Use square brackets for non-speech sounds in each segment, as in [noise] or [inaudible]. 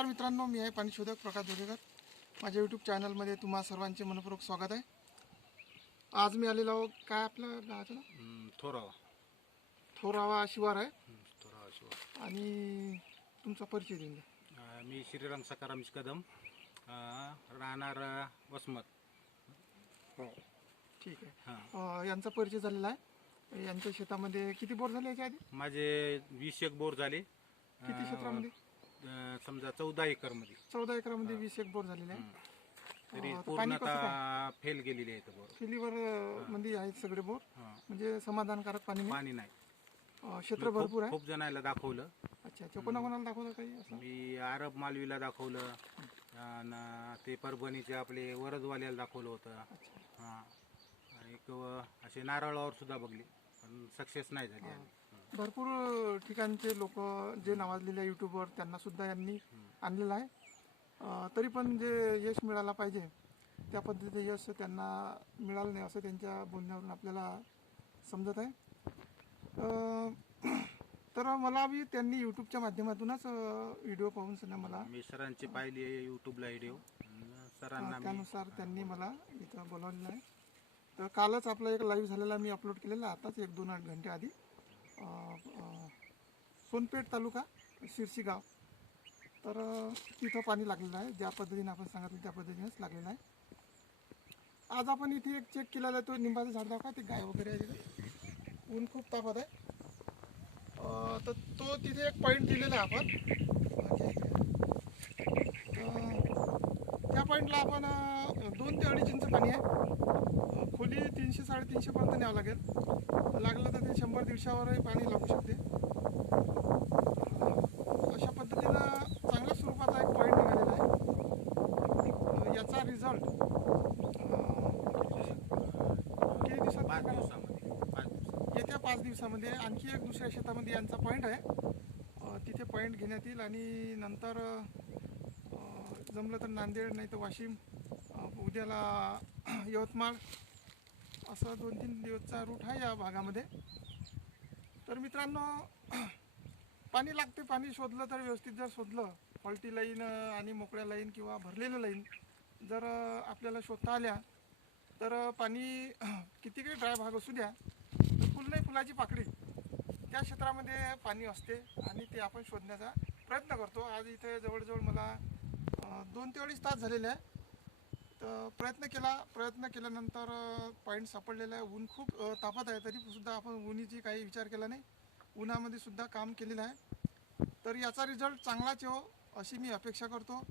नमस्कार मित्रांनो मी आहे पाणी शोधक प्रकाश जोगेकर माझ्या यूट्यूब चॅनलमध्ये तुम्हा सर्वांचे मनपूर्वक स्वागत आहे. आज मी आलेलो आहो काय आपलं गावाचं नाव? थोरावा. थोरावा शिवार आहे. थोरावा शिवार आणि तुमचा परिचय देऊन द्या. अं, मी श्रीराम सकाराम कदम अं, राहणार अं, वसमत. ठीक आहे. हां. अं, यांचा परिचय झालेला आहे. यांच्या शेतामध्ये किती बोर झाले याच्या आधी? माझे वीस एक बोर झाले. किती क्षेत्रामध्ये? अं, समजा चौदा एकरमध्ये चौदा एकरामध्ये वीस एक बोर झालेले आहे तरी फेल गेलेले आहेत बोर. फिलीवर मध्ये आहेत सगळे बोर. म्हणजे समाधानकारक पाणी नाही? पाणी नाही. अं, क्षेत्र भरपूर आहे? खूप जणांना दाखवलं. अच्छा अच्छा. कोणाकोणाला दाखवलं काही असं? मी अरब मालवीला दाखवलं. आणि ते परभणीचे आपले वरदवाल्याला दाखवलं होतं. हां. एक असे नारळावर सुद्धा बघले. पण सक्सेस नाही झाले आम्ही. भरपूर ठिकाणचे लोक जे नावाजलेले युट्यूबवर त्यांना सुद्धा यांनी आणलेलं आहे. तरी पण जे यश मिळायला पाहिजे त्या पद्धतीचे यश त्यांना मिळालं नाही असं त्यांच्या बोलण्यावरून आपल्याला समजत आहे. [clears throat] तर मला बी त्यांनी यूट्यूबच्या माध्यमातूनच व्हिडिओ पाहून सुद्धा मला मी सरांची पाहिली आहे युट्यूबला व्हिडिओ सरांना त्यानुसार त्यांनी मला इथं बोलावलेलं आहे. तर कालच आपला एक लाईव्ह झालेला मी अपलोड केलेला आताच एक दोन आठ घंटे आधी. सोनपेठ तालुका शिरशी गाव. तर तिथं पाणी लागलेलं आहे. ज्या पद्धतीने आपण सांगितलं त्या पद्धतीनेच लागलेलं आहे. आज आपण इथे एक चेक केलेला आहे तो निंबाचं झाड दाखवा. ते गाय वगैरे आहे तिथे. ऊन खूप तापत आहे. तर तो तिथे एक पॉईंट दिलेला आहे आपण. त्या पॉईंटला आपण दोन ते अडीच इंच पाणी आहे. खोली तीनशे साडेतीनशे पर्यंत न्यावं लागेल. लागलं तर ते शंभर दिवसावरही पाणी लागू शकते. अशा पद्धतीनं चांगल्या स्वरूपाचा एक पॉईंट निघालेला आहे. याचा रिझल्ट किती दिवसात येत्या पाच दिवसामध्ये आणखी एक दुसऱ्या शेतामध्ये यांचा पॉईंट आहे. तिथे पॉईंट घेण्यात येईल आणि नंतर जमलं तर नांदेड नाही तर वाशिम उद्याला [clears throat] यवतमाळ. असं दोन तीन दिवसचा रूट आहे या भागामध्ये. तर मित्रांनो [clears throat] पाणी लागते पाणी शोधलं तर व्यवस्थित जर शोधलं फॉल्टी लाईन आणि मोकळ्या लाईन किंवा भरलेलं लाईन जर आपल्याला शोधता आल्या तर पाणी [clears throat] किती काही ड्राय भाग असू द्या फुल नाही फुलाची पाकळी. त्या क्षेत्रामध्ये पाणी असते आणि ते आपण शोधण्याचा प्रयत्न करतो. आज इथे जवळजवळ मला दोन ते अडीच तास झालेले आहे. तर प्रयत्न केला प्रयत्न केल्यानंतर पॉईंट सापडलेला आहे. ऊन खूप तापत आहे. तरी सुद्धा आपण उन्हीची काही विचार केला नाही. उन्हामध्ये सुद्धा काम केलेलं आहे. तर याचा रिझल्ट चांगलाच हो अशी मी अपेक्षा करतो.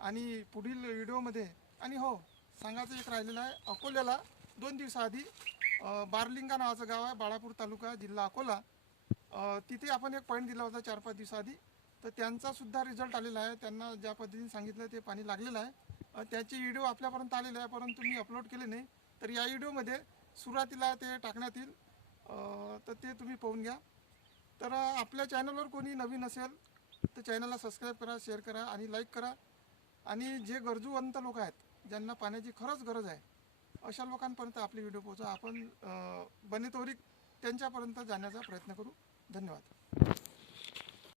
आणि पुढील व्हिडिओमध्ये आणि हो सांगायचं एक राहिलेलं आहे. अकोल्याला दोन दिवसाआधी बारलिंगा नावाचं गाव आहे. बाळापूर तालुका जिल्हा अकोला. तिथे आपण एक पॉईंट दिला होता चार पाच दिवसाआधी तर त्यांचा सुद्धा रिझल्ट आलेला आहे. त्यांना ज्या पद्धतीने सांगितलं ते पाणी लागलेलं आहे. त्याचे व्हिडिओ आपल्यापर्यंत आलेले आहे परंतु मी अपलोड केले नाही. तर या व्हिडिओमध्ये सुरुवातीला ते टाकण्यात येईल. तर ते तुम्ही पाहून घ्या. तर आपल्या चॅनलवर कोणी नवीन असेल तर चॅनलला सबस्क्राईब करा शेअर करा आणि लाईक करा. आणि जे गरजूवंत लोक आहेत ज्यांना पाण्याची खरंच गरज आहे अशा लोकांपर्यंत आपले व्हिडिओ पोहोचा. आपण अ, बनेतोरीक त्यांच्यापर्यंत जाण्याचा प्रयत्न करू. धन्यवाद.